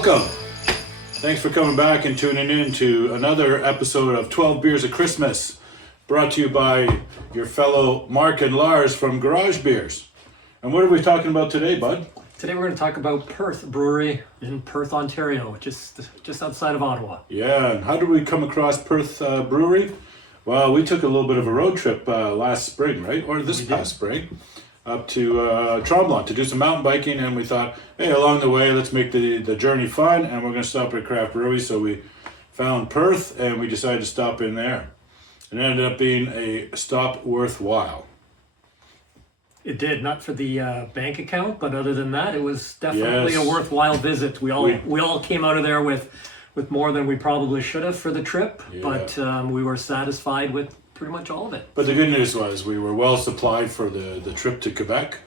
Welcome. Thanks for coming back and tuning in to another episode of 12 Beers of Christmas, brought to you by your fellow Mark and Lars from Garage Beers. And what are we talking about today, bud? Today we're going to talk about Perth Brewery in Perth, Ontario, just outside of Ottawa. Yeah, and how did we come across Perth Brewery? Well, we took a little bit of a road trip last spring, right? Or this past spring, up to Tremblant to do some mountain biking, and we thought, hey, along the way, let's make the journey fun, and we're going to stop at a craft brewery. So we found Perth, and we decided to stop in there. It ended up being a stop worthwhile. It did, not for the bank account, but other than that, it was definitely a worthwhile visit. We all came out of there with more than we probably should have for the trip, but we were satisfied with pretty much all of it. But the good news was we were well supplied for the trip to Quebec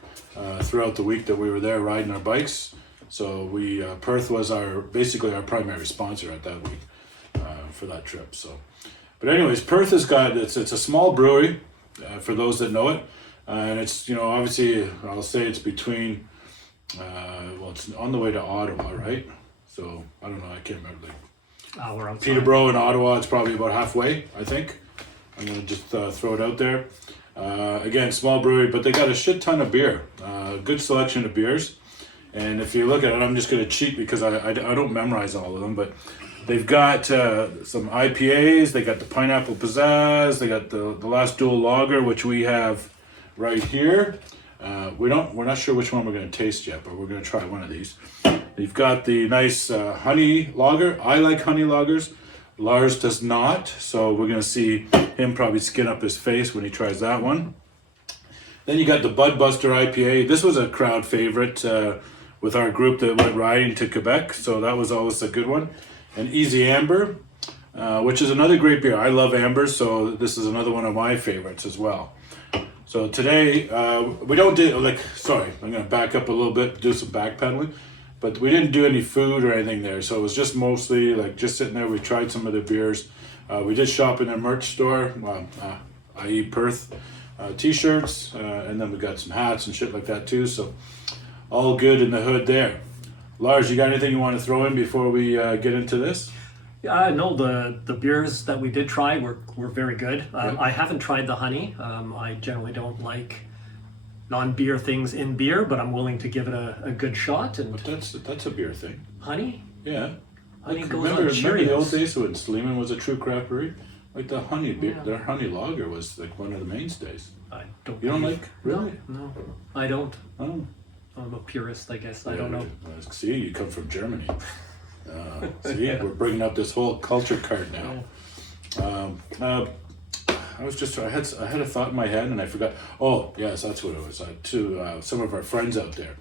throughout the week that we were there riding our bikes. So Perth was basically our primary sponsor at that week for that trip. So, but anyways, Perth has got it's a small brewery for those that know it, and it's obviously I'll say it's between it's on the way to Ottawa, right? So I don't know, I can't remember. We're outside. Peterborough and Ottawa, it's probably about halfway, I think. I'm going to just throw it out there. Again, small brewery, but they got a shit ton of beer. Good selection of beers. And if you look at it, I'm just going to cheat because I don't memorize all of them, but they've got some IPAs, they got the Pineapple Pizzazz, they got the Last Duel Lager, which we have right here. We're not sure which one we're going to taste yet, but we're going to try one of these. You've got the nice honey lager. I like honey lagers. Lars does not, so we're going to see him probably skin up his face when he tries that one. Then you got the Budbuster IPA. This was a crowd favorite with our group that went riding to Quebec, so that was always a good one. And Easy Amber, which is another great beer. I love ambers, so this is another one of my favorites as well. So today, we don't do, I'm going to back up a little bit, do some backpedaling. But we didn't do any food or anything there, so it was just mostly just sitting there. We tried some of the beers. We did shop in their merch store, i.e. Perth t-shirts, and then we got some hats and shit like that too. So all good in the hood there. Lars, you got anything you want to throw in before we get into this? No, the beers that we did try were very good. I haven't tried the honey. I generally don't like non-beer things in beer, but I'm willing to give it a good shot. And but that's a beer thing. Honey? Yeah. Honey goes remember on Cheerios. Remember the old days when Sleeman was a true craft brewery? Like the honey beer, their honey lager was like one of the mainstays. I don't. You don't like? Really? No, I don't. Oh. I'm a purist, I guess. I don't know. See, you come from Germany. See, we're bringing up this whole culture card now. I had a thought in my head and I forgot. Oh, yes, that's what it was. To some of our friends out there,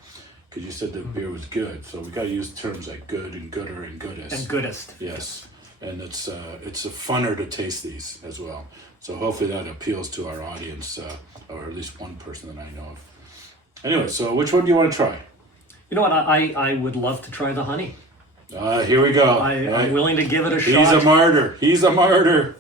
because you said the beer was good, so we got to use terms like good and gooder and goodest. And goodest. Yes, and it's a funner to taste these as well. So hopefully that appeals to our audience, or at least one person that I know of. Anyway, so which one do you want to try? You know what? I would love to try the honey. Here we go. I'm willing to give it a shot. He's a martyr.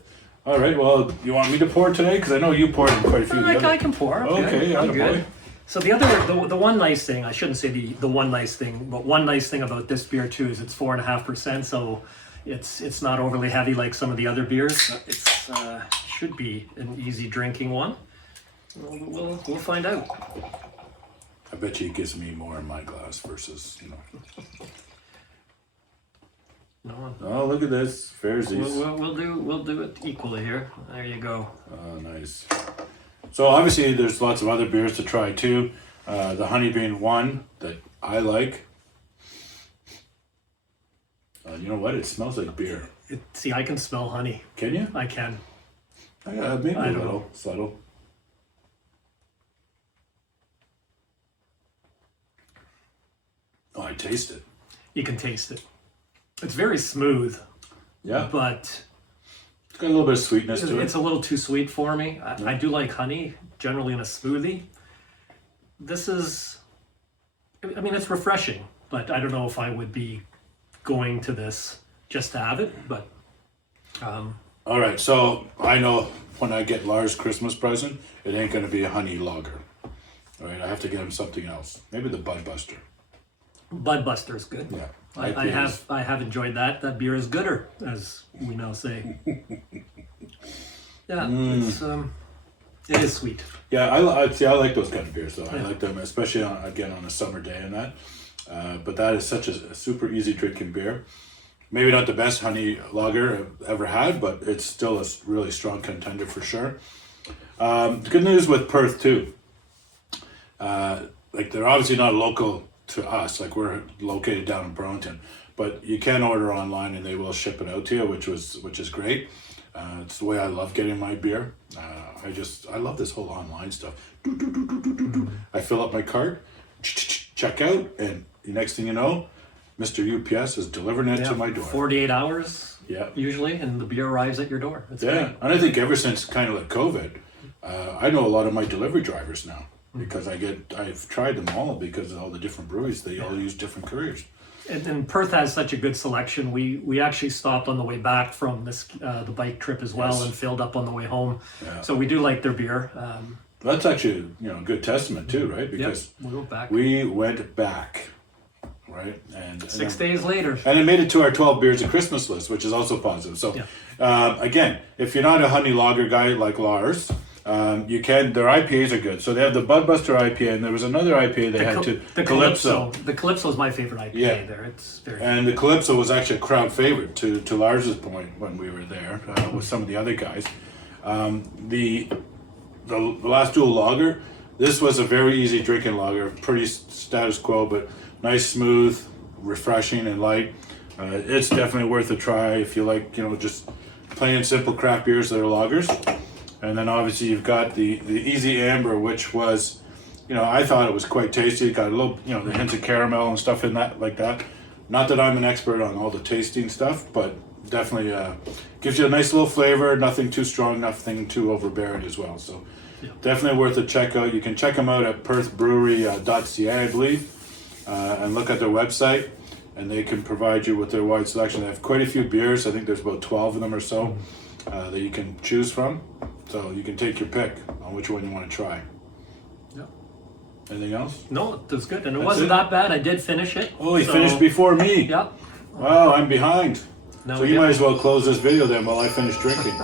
All right, well, you want me to pour today? Because I know you poured in quite a few. I can pour. Okay, I'm good. So the one nice thing, I shouldn't say the one nice thing, but one nice thing about this beer too is it's 4.5%, so it's not overly heavy like some of the other beers. It should be an easy drinking one. We'll find out. I bet you it gives me more in my glass versus, No. Oh, look at this. Fairsies. We'll do it equally here. There you go. Oh, nice. So obviously there's lots of other beers to try too. The honey being one that I like. You know what? It smells like beer. See, I can smell honey. Can you? I can. Maybe a little subtle. Oh, I taste it. You can taste it. It's very smooth. Yeah. But it's got a little bit of sweetness to it. It's a little too sweet for me. I do like honey, generally in a smoothie. This is, it's refreshing, but I don't know if I would be going to this just to have it, but... All right, so I know when I get Lars' Christmas present, it ain't going to be a honey lager. All right, I have to get him something else. Maybe the Budbuster. Budbuster is good. Yeah. I have enjoyed that. That beer is gooder, as we now say. Yeah, it is sweet. Yeah, I like those kind of beers though. I like them, especially on a summer day and that. But that is such a super easy drinking beer. Maybe not the best honey lager I've ever had, but it's still a really strong contender for sure. Good news with Perth too. Like they're obviously not local to us. Like we're located down in Burlington, but you can order online and they will ship it out to you, which is great. It's the way I love getting my beer. I love this whole online stuff. I fill up my cart, check out, and the next thing you know, Mr. UPS is delivering it to my door. 48 hours, yeah, usually, and the beer arrives at your door. It's yeah, great. and I think ever since kind of like COVID, I know a lot of my delivery drivers now because I've tried them all because of all the different breweries. They all use different couriers. And Perth has such a good selection. We actually stopped on the way back from this the bike trip as well, and filled up on the way home. Yeah. So we do like their beer. That's actually a good testament too, right? Because we went back, right? And 6 days later, and it made it to our 12 beers of Christmas list, which is also positive. So again, if you're not a honey lager guy like Lars. You can. Their IPAs are good. So they have the Budbuster IPA, and there was another IPA they had too. The Calypso. The Calypso is my favorite IPA. There, it's very. And the Calypso was actually a crowd favorite. To Lars's point, when we were there with some of the other guys, the last dual lager. This was a very easy drinking lager, pretty status quo, but nice, smooth, refreshing, and light. It's definitely worth a try if you like, just plain and simple craft beers that are lagers. And then obviously you've got the Easy Amber, which was, I thought it was quite tasty. It got a little, the hints of caramel and stuff in that, like that. Not that I'm an expert on all the tasting stuff, but definitely gives you a nice little flavor. Nothing too strong, nothing too overbearing as well. So definitely worth a check out. You can check them out at perthbrewery.ca, I believe, and look at their website, and they can provide you with their wide selection. They have quite a few beers. I think there's about 12 of them or so that you can choose from. So you can take your pick on which one you want to try. Yeah. Anything else? No, it was good, and it wasn't that bad. I did finish it. Oh, he finished before me. Yeah. Wow, I'm behind. No, so you might as well close this video then while I finish drinking.